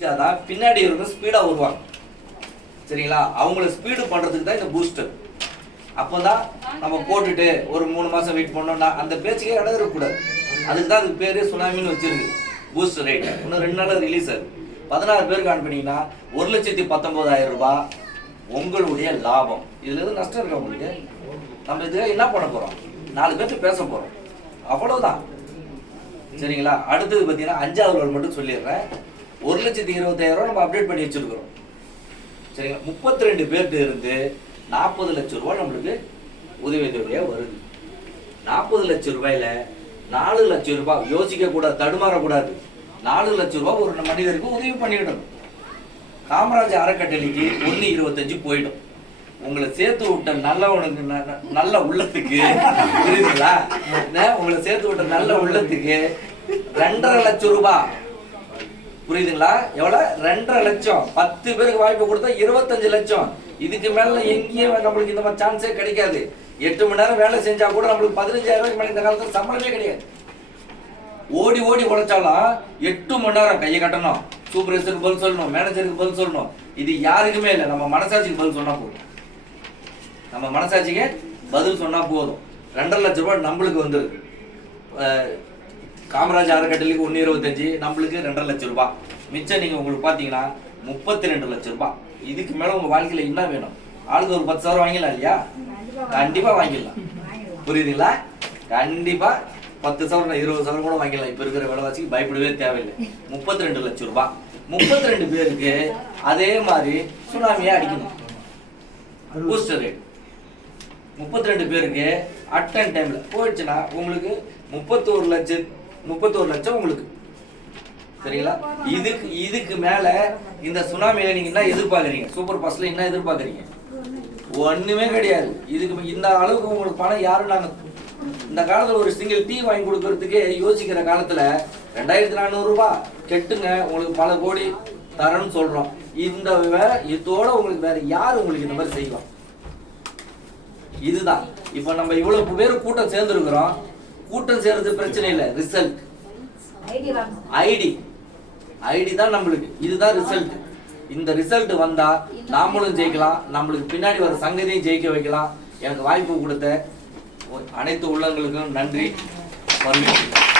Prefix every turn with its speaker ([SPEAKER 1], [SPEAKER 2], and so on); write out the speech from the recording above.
[SPEAKER 1] தான் பின்னாடி இருக்க ஸ்பீடாக வருவாங்க. சரிங்களா? அவங்கள ஸ்பீடு பண்ணுறதுக்கு தான் இந்த பூஸ்டர் அப்போ தான் நம்ம போட்டுட்டு ஒரு மூணு மாதம் வெயிட் பண்ணோம்னா அந்த பேச்சுக்கே இடம் இருக்கக்கூடாது. அதுக்கு தான் அதுக்கு பேர் சுனாமின்னு வச்சிருக்கு. பூஸ்டர் ரேட் இன்னும் ரெண்டு நாளில் ரிலீஸ் ஆகுது. பதினாறு பேருக்கு அனுப்பினீங்கன்னா ஒரு லட்சத்தி பத்தொம்போதாயிரம் ரூபாய் உங்களுடைய லாபம். இதுல எதுவும் நஷ்டம் இருக்கா உங்களுக்கு? நம்ம இதுக்கு என்ன பண்ண போகிறோம் நாலு பேர்த்து பேச போகிறோம் அவ்வளோதான் சரிங்களா? அடுத்தது பார்த்தீங்கன்னா அஞ்சாவது மட்டும் சொல்லிடுறேன். ஒரு லட்சத்தி இருபத்தாயிரம் ரூபா நம்ம அப்டேட் பண்ணி வச்சிருக்கிறோம். சரிங்களா? முப்பத்தி ரெண்டு பேர்கிட்ட இருந்து நாற்பது லட்சம் ரூபாய் நம்மளுக்கு உதவி தொகையாக வருது. நாற்பது லட்சம் ரூபாயில நாலு லட்சம் ரூபாய் யோசிக்க கூடாது தடுமாறக்கூடாது. நாலு லட்சம் ரூபாய் ஒரு மனிதருக்கு உதவி பண்ணிடணும். காமராஜர் அறக்கட்டளைக்கு ஒன்று இருபத்தஞ்சு போயிடும். உங்களை சேர்த்து விட்ட நல்லவனுக்கு ந- ந- நல்ல உள்ளத்துக்கு புரியுதுங்களா? உங்களை சேர்த்து விட்ட நல்ல உள்ளத்துக்கு ரெண்டரை லட்சம் ரூபாய் புரியுதுங்களா? எவ்வளோ ரெண்டரை லட்சம். பத்து பேருக்கு வாய்ப்பு கொடுத்தா இருபத்தஞ்சு லட்சம். இதுக்கு மேல எங்கேயும் நம்மளுக்கு இந்த மாதிரி சான்ஸே கிடைக்காது. எட்டு மணி நேரம் வேலை செஞ்சா கூட நம்மளுக்கு பதினஞ்சாயிரம் ரூபாய்க்கு மேலே இந்த காலத்தில் சம்பளமே கிடையாது. ஓடி ஓடி உழைச்சாலும் எட்டு மணி நேரம் கையை கட்டணும். சூப்பர்வைசருக்கு பதில் சொல்லணும் மேனேஜருக்கு பதில் சொல்லணும். இது யாருக்குமே இல்லை. நம்ம மனசாட்சிக்கு பதில் சொன்னா போதும். நம்ம மனசாட்சிக்கு பதில் சொன்னா போதும். ரெண்டரை லட்ச ரூபாய் நம்மளுக்கு வந்துருக்கு. காமராஜ் அறக்கட்டளைக்கு ஒன்று இருபத்தஞ்சு நம்மளுக்கு ரெண்டரை லட்சம் ரூபாய். மிச்சம் நீங்க உங்களுக்கு பார்த்தீங்கன்னா முப்பத்தி ரெண்டு லட்சம் ரூபாய். இதுக்கு மேல உங்க வாழ்க்கையில என்ன வேணும்? ஆளுக்கு ஒரு பத்து சவரம் வாங்கிடலாம் இல்லையா? கண்டிப்பா வாங்கிடலாம். புரியுதுங்களா? கண்டிப்பா பத்து சவரம் இருபது சவரம் கூட வாங்கிடலாம். இப்ப இருக்கிற விலைவாசிக்கு பயப்படவே தேவையில்லை. முப்பத்தி ரெண்டு லட்சம் ரூபாய். முப்பத்தி ரெண்டு பேருக்கு அதே மாதிரி சுனாமியா அடிக்கணும். பூஸ்டர் ரேட் முப்பத்தி ரெண்டு பேருக்கு அட் அண்ட் டைம்ல போயிடுச்சுன்னா உங்களுக்கு முப்பத்தோரு லட்சம் முப்பத்தோரு லட்சம் உங்களுக்கு. சரிங்களா? இதுக்கு இதுக்கு மேல இந்த சுனாமியில நீங்க என்ன எதிர்பார்க்குறீங்க? சூப்பர் ஃபாஸ்ட்ல என்ன எதிர்பார்க்குறீங்க? ஒண்ணுமே கிடையாது. இதுக்கு இந்த அளவுக்கு உங்களுக்கு பணம் யாரும் நாங்க இந்த காலத்துல ஒரு சிங்கிள் டீ வாங்கி கொடுக்கறதுக்கே யோசிக்கிற காலத்துல ரெண்டாயிரத்தி நானூறு ரூபாய் கெட்டுங்க. உங்களுக்கு பல கோடி தரேன்னு சொல்றோம். இந்த வேற இதோட உங்களுக்கு வேற யாரு உங்களுக்கு இந்த மாதிரி செய்வோம் இதுதான். இப்ப நம்ம இவ்வளவு பேர் கூட்டம் சேர்ந்துருக்கிறோம். கூட்டம் சேர்றது பிரச்சனை இல்லை ரிசல்ட் ஐடி ஐடி. தான் நம்மளுக்கு. இதுதான் ரிசல்ட் இந்த ரிசல்ட் வந்தா நாமளும் ஜெயிக்கலாம். நம்மளுக்கு பின்னாடி வர சங்கதியும் ஜெயிக்க வைக்கலாம். எனக்கு வாய்ப்பு கொடுத்த அனைத்து உள்ளங்களுக்கும் நன்றி. வருகிறேன்